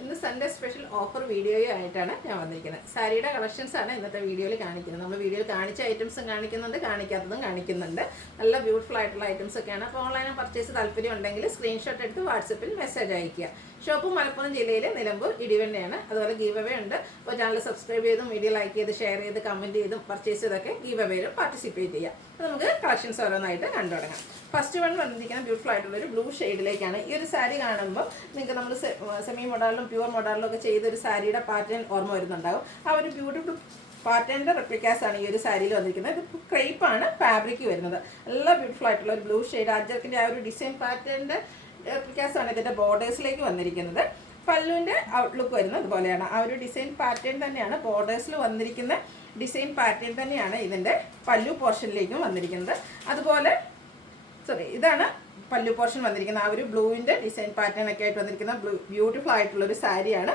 ഇന്ന് Sunday special offer വീഡിയോയായിട്ടാണ് ഞാൻ വന്നിരിക്കുന്നത്. സാരിയുടെ കളക്ഷൻസ് ആണ് ഇന്നത്തെ വീഡിയോയിൽ കാണിക്കുന്നത്. നമ്മൾ വീഡിയോയിൽ കാണിച്ച ഐറ്റംസും കാണിക്കുന്നുണ്ട്, കാണിക്കാത്തതും കാണിക്കുന്നുണ്ട്. നല്ല ബ്യൂട്ടിഫുൾ ആയിട്ടുള്ള ഐറ്റംസ് ഒക്കെയാണ്. അപ്പോൾ ഓൺലൈനിൽ പർച്ചേസ് താല്പര്യം ഉണ്ടെങ്കിൽ സ്ക്രീൻഷോട്ട് എടുത്ത് വാട്സപ്പിൽ മെസ്സേജ് അയയ്ക്കുക. ഷോപ്പ് മലപ്പുറം ജില്ലയിൽ നിലമ്പൂർ ഇടിവണ്ണയാണ്. അതുപോലെ ഗീവ് അവേ ഉണ്ട്. അപ്പോൾ ചാനൽ സബ്സ്ക്രൈബ് ചെയ്തും വീഡിയോ ലൈക്ക് ചെയ്ത് ഷെയർ ചെയ്ത് കമൻറ്റ് ചെയ്തും പർച്ചേസ് ചെയ്തൊക്കെ ഗീവ് അവേയിലും പാർട്ടിസിപ്പേറ്റ് ചെയ്യാം. അപ്പോൾ നമുക്ക് കളക്ഷൻസ് ഓരോന്നായിട്ട് കണ്ടു തുടങ്ങാം. ഫസ്റ്റ് വൺ വന്നിരിക്കുന്ന ബ്യൂട്ടിഫുൾ ആയിട്ടുള്ളൊരു ബ്ലൂ ഷെയ്ഡിലേക്കാണ്. ഈ ഒരു സാരി കാണുമ്പോൾ നിങ്ങൾക്ക് നമ്മൾ സെമി മോഡലിലും പ്യുവർ മോഡലിലും ഒക്കെ ചെയ്തൊരു സാരിയുടെ പാറ്റേൺ ഓർമ്മ വരുന്നുണ്ടാകും. ആ ഒരു ബ്യൂട്ടിഫുൾ പാറ്റേണിൻ്റെ റെപ്ലിക്കാസ് ആണ് ഈ ഒരു സാരിയിൽ വന്നിരിക്കുന്നത്. ഇത് ക്രേപ്പാണ് ഫാബ്രിക് വരുന്നത്. നല്ല ബ്യൂട്ടിഫുൾ ആയിട്ടുള്ള ഒരു ബ്ലൂ ഷെയ്ഡ് അജ്രക്കിൻ്റെ ആ ഒരു ഡിസൈൻ പാറ്റേണിൻ്റെ റെപ്ലിക്കാസ് ആണ് ഇതിൻ്റെ ബോർഡേഴ്സിലേക്ക് വന്നിരിക്കുന്നത്. പല്ലുവിൻ്റെ ഔട്ട്ലുക്ക് വരുന്നത് ഇതുപോലെയാണ്. ആ ഒരു ഡിസൈൻ പാറ്റേൺ തന്നെയാണ് ബോർഡേഴ്സിൽ വന്നിരിക്കുന്ന ഡിസൈൻ പാറ്റേൺ തന്നെയാണ് ഇതിൻ്റെ പല്ലു പോർഷനിലേക്കും വന്നിരിക്കുന്നത്. അതുപോലെ ഇതാണ് പല്ലു പോർഷൻ വന്നിരിക്കുന്നത്. ആ ഒരു ബ്ലൂവിൻ്റെ ഡിസൈൻ പാറ്റേൺ ഒക്കെ ആയിട്ട് വന്നിരിക്കുന്ന ബ്യൂട്ടിഫുൾ ആയിട്ടുള്ളൊരു സാരിയാണ്.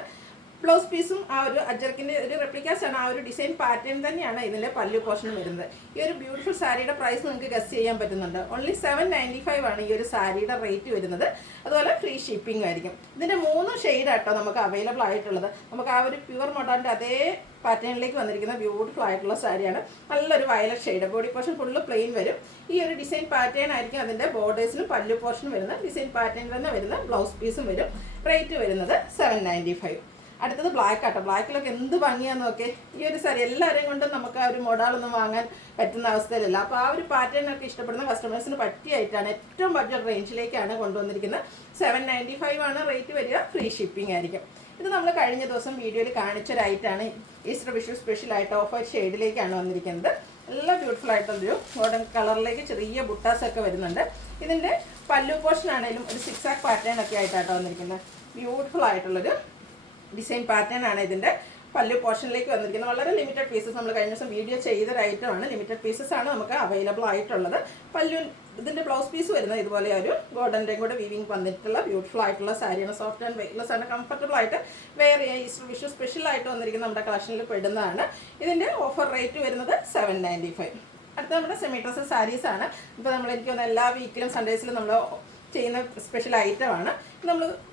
ബ്ലൗസ് പീസും ആ ഒരു അജ്രക്കിൻ്റെ ഒരു റെപ്ലിക്കാസ് ആണ്. ആ ഒരു ഡിസൈൻ പാറ്റേൺ തന്നെയാണ് ഇതിൻ്റെ പല്ലു പോർഷൻ വരുന്നത്. ഈ ഒരു ബ്യൂട്ടിഫുൾ സാരിയുടെ പ്രൈസ് നിങ്ങൾക്ക് ഗസ് ചെയ്യാൻ പറ്റുന്നുണ്ട്. ഓൺലി 795 ആണ് ഈ ഒരു സാരിയുടെ റേറ്റ് വരുന്നത്. അതുപോലെ ഫ്രീ ഷിപ്പിംഗ് ആയിരിക്കും. ഇതിൻ്റെ 3 ഷെയ്ഡാട്ടോ നമുക്ക് അവൈലബിൾ ആയിട്ടുള്ളത്. നമുക്ക് ആ ഒരു പ്യുവർ മോഡലിൻ്റെ അതേ പാറ്റേണിലേക്ക് വന്നിരിക്കുന്ന ബ്യൂട്ടിഫുൾ ആയിട്ടുള്ള സാരിയാണ്. നല്ലൊരു violet shade. Body portion full plain വരും. ഈ ഒരു ഡിസൈൻ പാറ്റേൺ ആയിരിക്കും അതിൻ്റെ ബോർഡേഴ്സിലും പല്ലു പോർഷൻ വരുന്നത്. ഡിസൈൻ പാറ്റേൺ തന്നെ വരുന്ന ബ്ലൗസ് പീസും വരും. റേറ്റ് വരുന്നത് 795. അടുത്തത് ബ്ലാക്ക് ആട്ടോ. ബ്ലാക്കിലൊക്കെ എന്ത് ഭംഗിയാന്ന് നോക്കി. ഈ ഒരു സാരി എല്ലാവരെയും കൊണ്ടും നമുക്ക് ആ ഒരു മോഡലൊന്നും വാങ്ങാൻ പറ്റുന്ന അവസ്ഥയിലല്ല. അപ്പോൾ ആ ഒരു പാറ്റേണൊക്കെ ഇഷ്ടപ്പെടുന്ന കസ്റ്റമേഴ്സിന് പറ്റിയായിട്ടാണ് ഏറ്റവും ബഡ്ജറ്റ് റേഞ്ചിലേക്കാണ് കൊണ്ടുവന്നിരിക്കുന്നത്. 795 ആണ് റേറ്റ് വരിക. ഫ്രീ ഷിപ്പിംഗ് ആയിരിക്കും. ഇത് നമ്മൾ കഴിഞ്ഞ ദിവസം വീഡിയോയിൽ കാണിച്ചൊരൈറ്റാണ്. ഈസ്റ്റർ വിഷു സ്പെഷ്യലായിട്ട് ഓഫ് ഷെയ്ഡിലേക്കാണ് വന്നിരിക്കുന്നത്. നല്ല ബ്യൂട്ടിഫുൾ ആയിട്ടുള്ളൊരു ഗോൾഡൻ കളറിലേക്ക് ചെറിയ ബുട്ടാസൊക്കെ വരുന്നുണ്ട്. ഇതിൻ്റെ പല്ലു പോർഷൻ ആണെങ്കിലും ഒരു സിക്സാക് പാറ്റേൺ ഒക്കെ ആയിട്ടാണ് വന്നിരിക്കുന്നത്. ബ്യൂട്ടിഫുൾ ആയിട്ടുള്ളൊരു ഡിസൈൻ പാറ്റേൺ ആണ് ഇതിൻ്റെ പല്ലു പോർഷനിലേക്ക് വന്നിരിക്കുന്നത്. വളരെ ലിമിറ്റഡ് പീസസ് നമ്മൾ കഴിഞ്ഞ ദിവസം വീഡിയോ ചെയ്തൊരു ഐറ്റമാണ്. ലിമിറ്റഡ് പീസസ് ആണ് നമുക്ക് അവൈലബിൾ ആയിട്ടുള്ളത്. പല്ലു ഇതിൻ്റെ ബ്ലൗസ് പീസ് വരുന്നത് ഇതുപോലെ ഒരു ഗോൾഡൻ്റെയും കൂടെ വീവിങ് വന്നിട്ടുള്ള ബ്യൂട്ടിഫുൾ ആയിട്ടുള്ള സാരിയാണ്. സോഫ്റ്റ് ആൻഡ് വെയ്റ്റ്ലെസ് ആണ്. കംഫർട്ടബിൾ ആയിട്ട് വെയർ ചെയ്യാൻ ഈസ്റ്റർ വിഷു സ്പെഷ്യലായിട്ട് വന്നിരിക്കുന്ന നമ്മുടെ കളക്ഷനിൽ പെടുന്നതാണ്. ഇതിൻ്റെ ഓഫർ റേറ്റ് വരുന്നത് 795. അടുത്ത നമ്മുടെ സെമി ഡ്രസ്സ് സാരീസ് ആണ്. ഇപ്പോൾ എനിക്ക് തോന്നുന്നു എല്ലാ വീക്കിലും സൺഡേസിലും നമ്മൾ ചെയ്യുന്ന സ്പെഷ്യൽ ഐറ്റമാണ്.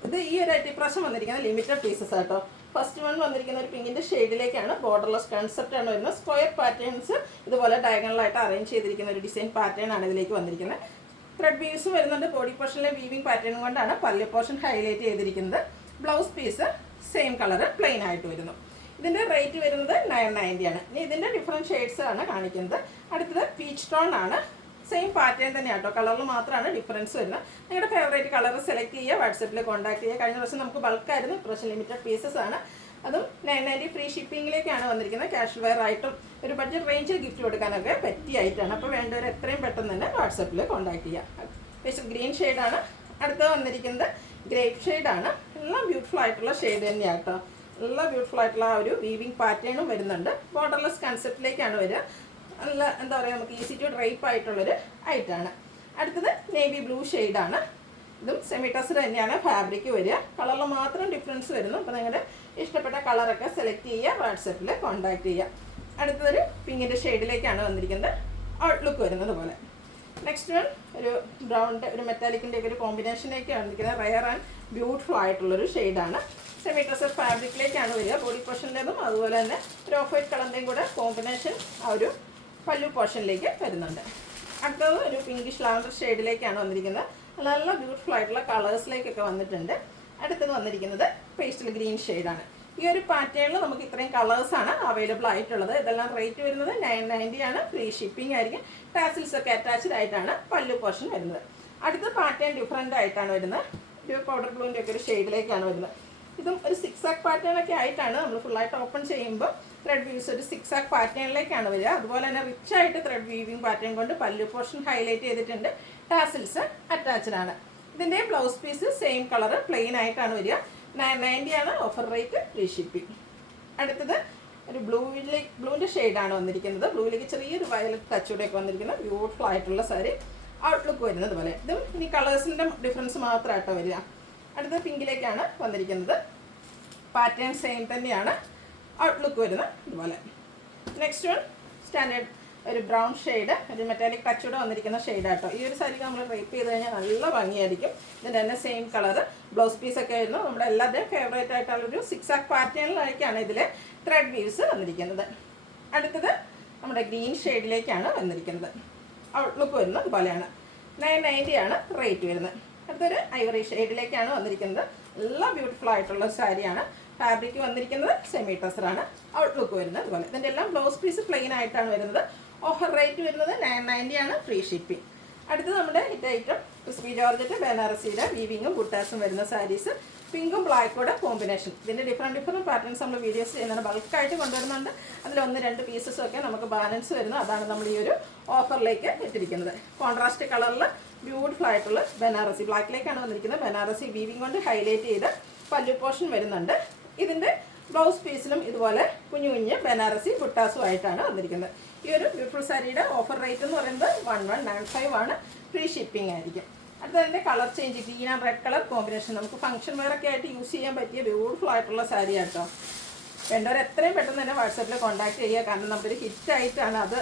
ഇത് ഈ ഒരു പ്രാവശ്യം വന്നിരിക്കുന്ന ലിമിറ്റഡ് പീസസ് ആട്ടോ. ഫസ്റ്റ് വൺ വന്നിരിക്കുന്ന ഒരു പിങ്കിൻ്റെ ഷെയ്ഡിലേക്കാണ്. ബോർഡർലെസ് കൺസെപ്റ്റ് ആണ് വരുന്നത്. സ്ക്വയർ പാറ്റേൺസ് ഇതുപോലെ ഡയഗണലായിട്ട് അറേഞ്ച് ചെയ്തിരിക്കുന്ന ഒരു ഡിസൈൻ പാറ്റേൺ ആണ് ഇതിലേക്ക് വന്നിരിക്കുന്നത്. ത്രെഡ് വീവ്സ് വരുന്നുണ്ട്. ബോഡി പോർഷനിലെ വീവിംഗ് പാറ്റേൺ കൊണ്ടാണ് പല്ലു പോർഷൻ ഹൈലൈറ്റ് ചെയ്തിരിക്കുന്നത്. Blouse piece same colour plain ആയിട്ട് വരുന്നു. ഇതിൻ്റെ റേറ്റ് വരുന്നത് 990 ആണ്. ഇനി ഇതിൻ്റെ ഡിഫറെൻറ്റ് ഷെയ്ഡ്സ് ആണ് കാണിക്കുന്നത്. അടുത്തത് പീച്ച് ടോൺ ആണ്. സെയിം പാറ്റേൺ തന്നെയാണ് കേട്ടോ. കളറിൽ മാത്രമാണ് ഡിഫറൻസ് വരുന്നത്. നിങ്ങളുടെ ഫേവറേറ്റ് കളർ സെലക്ട് ചെയ്യുക. വാട്സപ്പിൽ കോൺടാക്ട് ചെയ്യുക. കഴിഞ്ഞ ദിവസം നമുക്ക് ബൾക്കായിരുന്നു. ഇപ്രാവശ്യം ലിമിറ്റഡ് പീസസ് ആണ്. അതും 990 ഫ്രീ ഷിപ്പിങ്ങിലേക്കാണ് വന്നിരിക്കുന്നത്. ക്യാഷ് വെയർ ആയിട്ടും ഒരു ബഡ്ജറ്റ് റേഞ്ചിൽ ഗിഫ്റ്റ് കൊടുക്കാനൊക്കെ പറ്റിയായിട്ടാണ്. അപ്പോൾ വേണ്ടവർ എത്രയും പെട്ടെന്ന് തന്നെ വാട്സപ്പിൽ കോൺടാക്ട് ചെയ്യുക. പേസ്റ്റൽ ഗ്രീൻ ഷെയ്ഡാണ്. അടുത്ത് വന്നിരിക്കുന്നത് ഗ്രേപ്പ് ഷെയ്ഡാണ്. എല്ലാം ബ്യൂട്ടിഫുൾ ആയിട്ടുള്ള ഷെയ്ഡ് തന്നെയാണ് കേട്ടോ. നല്ല ബ്യൂട്ടിഫുൾ ആയിട്ടുള്ള ആ ഒരു വീവിംഗ് പാറ്റേണും വരുന്നുണ്ട്. ബോർഡർലെസ് കൺസെപ്റ്റിലേക്കാണ് വരിക. നല്ല എന്താ പറയുക, നമുക്ക് ഈസി ടു ഡ്രൈപ്പ് ആയിട്ടുള്ളൊരു ഐറ്റാണ്. അടുത്തത് നേവി ബ്ലൂ ഷെയ്ഡാണ്. ഇതും സെമി ടസർ തന്നെയാണ് ഫാബ്രിക് വരിക. കളറിൽ മാത്രം ഡിഫറൻസ് വരുന്നു. അപ്പോൾ നിങ്ങളുടെ ഇഷ്ടപ്പെട്ട കളറൊക്കെ സെലക്ട് ചെയ്യുക. വാട്സപ്പിൽ കോൺടാക്ട് ചെയ്യുക. അടുത്തതൊരു പിങ്കിൻ്റെ ഷെയ്ഡിലേക്കാണ് വന്നിരിക്കുന്നത്. ഔട്ട്ലുക്ക് വരുന്നത് പോലെ. നെക്സ്റ്റ് വൺ ഒരു ബ്രൗണിൻ്റെ ഒരു മെറ്റാലിക്കിൻ്റെ ഒക്കെ ഒരു കോമ്പിനേഷനിലേക്കാണ് വന്നിരിക്കുന്നത്. റയർ ആൻഡ് ബ്യൂട്ടിഫുൾ ആയിട്ടുള്ളൊരു ഷെയ്ഡാണ്. സെമി ടസർ ഫാബ്രിക്കിലേക്കാണ് വരിക. ബോഡി പോർഷൻ്റെതും അതുപോലെ തന്നെ ഒരു ഓഫ് വൈറ്റ് കളറിൻ്റെയും കൂടെ കോമ്പിനേഷൻ ആ ഒരു പല്ലു പോർഷനിലേക്ക് വരുന്നുണ്ട്. അടുത്തത് ഒരു പിങ്കിഷ് ലാവൻഡർ ഷെയ്ഡിലേക്കാണ് വന്നിരിക്കുന്നത്. നല്ല ബ്യൂട്ടിഫുൾ ആയിട്ടുള്ള കളേഴ്സിലേക്കൊക്കെ വന്നിട്ടുണ്ട്. അടുത്തത് വന്നിരിക്കുന്നത് പേസ്റ്റൽ ഗ്രീൻ ഷെയ്ഡാണ്. ഈ ഒരു പാറ്റേണിൽ നമുക്ക് ഇത്രയും കളേഴ്സാണ് അവൈലബിൾ ആയിട്ടുള്ളത്. ഇതെല്ലാം റേറ്റ് വരുന്നത് 990 ആണ്. ഫ്രീ ഷിപ്പിംഗ് ആയിരിക്കും. ടാസിൽസ് ഒക്കെ അറ്റാച്ച്ഡ് ആയിട്ടാണ് പല്ലു പോർഷൻ വരുന്നത്. അടുത്ത പാറ്റേൺ ഡിഫറെൻ്റ് ആയിട്ടാണ് വരുന്നത്. ഒരു പൗഡർ ബ്ലൂവിൻ്റെ ഒക്കെ ഒരു ഷെയ്ഡിലേക്കാണ് വരുന്നത്. ഇതും ഒരു സിക്സാക് പാറ്റേൺ ഒക്കെ ആയിട്ടാണ് നമ്മൾ ഫുള്ളായിട്ട് ഓപ്പൺ ചെയ്യുമ്പോൾ ത്രെഡ് വീവ്സ് ഒരു സിക്സാക് പാറ്റേണിലേക്കാണ് വരിക. അതുപോലെ തന്നെ റിച്ച് ആയിട്ട് ത്രെഡ് വീവിംഗ് പാറ്റേൺ കൊണ്ട് പല്ലു പോർഷൻ ഹൈലൈറ്റ് ചെയ്തിട്ടുണ്ട്. ടാസിൽസ് അറ്റാച്ച്ഡ് ആണ്. ഇതിൻ്റെ blouse piece same colour plain ആയിട്ടാണ് വരിക. 990 ആണ് ഓഫർ റേറ്റ്. Free shipping. അടുത്തത് ഒരു ബ്ലൂവിൻ്റെ ഷെയ്ഡാണ് വന്നിരിക്കുന്നത്. ബ്ലൂവിലേക്ക് ചെറിയൊരു വയലറ്റ് ടച്ചൂടെയൊക്കെ വന്നിരിക്കുന്ന ബ്യൂട്ടിഫുൾ ആയിട്ടുള്ള സാരി. ഔട്ട്ലുക്ക് വരുന്നത് പോലെ. ഇതും ഇനി കളേഴ്സിൻ്റെ ഡിഫറൻസ് മാത്രമായിട്ടോ വരിക. അടുത്ത പിങ്കിലേക്കാണ് വന്നിരിക്കുന്നത്. പാറ്റേൺ സെയിം തന്നെയാണ്. ഔട്ട്ലുക്ക് വരുന്നത് ഇതുപോലെ. നെക്സ്റ്റ് വൺ സ്റ്റാൻഡേർഡ് ഒരു ബ്രൗൺ ഷെയ്ഡ്, ഒരു മെറ്റാലിക് ടച്ചൂടെ വന്നിരിക്കുന്ന ഷെയ്ഡാട്ടോ. ഈ ഒരു സാരിക്ക് നമ്മൾ റേപ്പ് ചെയ്ത് കഴിഞ്ഞാൽ നല്ല ഭംഗിയായിരിക്കും. ഇതിൻ്റെ തന്നെ സെയിം കളർ ബ്ലൗസ് പീസൊക്കെ ആയിരുന്നു. നമ്മുടെ എല്ലാവരുടെയും ഫേവറേറ്റ് ആയിട്ടുള്ളൊരു 6 പാറ്റേണിലേക്കാണ് ഇതിൽ ത്രെഡ് വീവ്സ് വന്നിരിക്കുന്നത്. അടുത്തത് നമ്മുടെ ഗ്രീൻ ഷെയ്ഡിലേക്കാണ് വന്നിരിക്കുന്നത്. ഔട്ട്ലുക്ക് വരുന്നത് ഇതുപോലെയാണ്. 990 ആണ് റേറ്റ് വരുന്നത്. അടുത്തൊരു ഐവറി ഷെയ്ഡിലേക്കാണ് വന്നിരിക്കുന്നത്. നല്ല ബ്യൂട്ടിഫുൾ ആയിട്ടുള്ള സാരിയാണ്. ഫാബ്രിക് വന്നിരിക്കുന്നത് സെമി ടസറാണ്. ഔട്ട്ലുക്ക് വരുന്നത് ഇതുപോലെ. ഇതിൻ്റെ എല്ലാം ബ്ലൗസ് പീസ് പ്ലെയിൻ ആയിട്ടാണ് വരുന്നത്. ഓഫർ റേറ്റ് വരുന്നത് 990 ആണ്, ഫ്രീ ഷിപ്പിംഗ്. അടുത്ത് നമ്മുടെ ഹിറ്റ് ഐറ്റം ക്രിസ്പി ജോർജറ്റ് ബനാറസിയുടെ വീവിങ്ങും ബുട്ടാസും വരുന്ന സാരീസ്. പിങ്കും ബ്ലാക്കോടെ കോമ്പിനേഷൻ. ഇതിൻ്റെ ഡിഫറെൻറ്റ് പാറ്റേൺസ് നമ്മൾ വീഡിയോസ് ചെയ്യുന്നുണ്ട്, ബൾക്കായിട്ട് കൊണ്ടുവരുന്നുണ്ട്. അതിൽ 1-2 പീസസും ഒക്കെ നമുക്ക് ബാലൻസ് വരുന്നത്. അതാണ് നമ്മൾ ഈ ഒരു ഓഫറിലേക്ക് ഇട്ടിരിക്കുന്നത്. കോൺട്രാസ്റ്റ് കളറിൽ ബ്യൂട്ടിഫുൾ ആയിട്ടുള്ള ബനാറസി ബ്ലാക്കിലേക്കാണ് വന്നിരിക്കുന്നത്. ബനാറസി വീവിങ് കൊണ്ട് ഹൈലൈറ്റ് ചെയ്ത് പല്ലു പോർഷൻ വരുന്നുണ്ട്. ഇതിൻ്റെ ബ്ലൗസ് പീസിലും ഇതുപോലെ കുഞ്ഞു കുഞ്ഞ് ബനാറസി ബുട്ടാസും ആയിട്ടാണ് വന്നിരിക്കുന്നത്. ഈ ഒരു ബ്യൂട്ടിഫുൾ സാരിയുടെ ഓഫർ റേറ്റ് എന്ന് പറയുന്നത് 1195 ആണ്, ഫ്രീ ഷിപ്പിംഗ് ആയിരിക്കും. അടുത്തതിൻ്റെ colour change, green and red colour combination. നമുക്ക് ഫംഗ്ഷൻ വെയറൊക്കെ ആയിട്ട് യൂസ് ചെയ്യാൻ പറ്റിയ ബ്യൂട്ടിഫുൾ ആയിട്ടുള്ള സാരി ആട്ടോ. വേണ്ടവർ എത്രയും പെട്ടെന്ന് തന്നെ വാട്സാപ്പിൽ കോൺടാക്ട് ചെയ്യുക. കാരണം നമ്പർ ഹിറ്റായിട്ടാണ് അത്.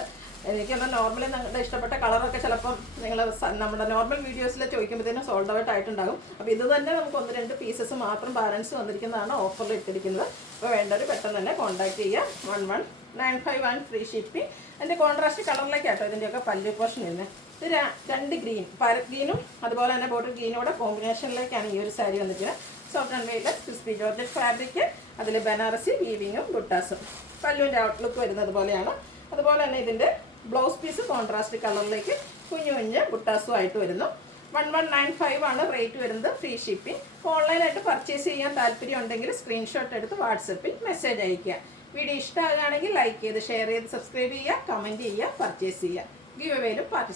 എനിക്കൊന്ന് നോർമലി നിങ്ങളുടെ ഇഷ്ടപ്പെട്ട കളറൊക്കെ ചിലപ്പം നിങ്ങൾ നമ്മുടെ നോർമൽ വീഡിയോസിൽ ചോദിക്കുമ്പോഴത്തേനും സോൾഡ് ഔട്ട് ആയിട്ടുണ്ടാകും. അപ്പോൾ ഇത് തന്നെ നമുക്ക് 1-2 പീസസ് മാത്രം ബാലൻസ് വന്നിരിക്കുന്നതാണ് ഓഫറിൽ ഇട്ടിരിക്കുന്നത്. അപ്പോൾ വേണ്ടവർ പെട്ടെന്ന് തന്നെ കോൺടാക്ട് ചെയ്യുക. 1195 ഫ്രീ ഷിപ്പിംഗ്. അതിൻ്റെ കോൺട്രാസ്റ്റ് കളറിലേക്കാട്ടോ ഇതിൻ്റെയൊക്കെ പല്ലു പോർഷൻ വരുന്നത്. ഇത് 2 ഗ്രീൻ, പാരറ്റ് ഗ്രീനും അതുപോലെ തന്നെ ബോട്ടിൽ ഗ്രീനോടെ കോമ്പിനേഷനിലേക്കാണ് ഈ ഒരു സാരി വന്നിരിക്കുന്നത്. Soft and weightless crispy georgette fabric, അതിൽ ബനാറസി വീവിങ്ങും ബുട്ടാസും. പല്ലുവിൻ്റെ ഔട്ട്ലുക്ക് വരുന്നത് പോലെയാണ്. അതുപോലെ തന്നെ ഇതിൻ്റെ ബ്ലൗസ് പീസ് കോൺട്രാസ്റ്റ് കളറിലേക്ക് കുഞ്ഞു കുഞ്ഞ് ബുട്ടാസും ആയിട്ട് വരുന്നു. 1195 ആണ് റേറ്റ് വരുന്നത്, ഫ്രീ ഷിപ്പിംഗ്. ഓൺലൈനായിട്ട് പർച്ചേസ് ചെയ്യാൻ താല്പര്യം ഉണ്ടെങ്കിൽ സ്ക്രീൻഷോട്ട് എടുത്ത് വാട്സപ്പിൽ മെസ്സേജ് അയയ്ക്കുക. വീഡിയോ ഇഷ്ടമാകുകയാണെങ്കിൽ ലൈക്ക് ചെയ്ത് ഷെയർ ചെയ്ത് സബ്സ്ക്രൈബ് ചെയ്യുക, കമൻറ്റ് ചെയ്യുക, പർച്ചേസ് ചെയ്യുക. ഗീവ് അവേയിലും പാർട്ടിസിപ്പേറ്റ്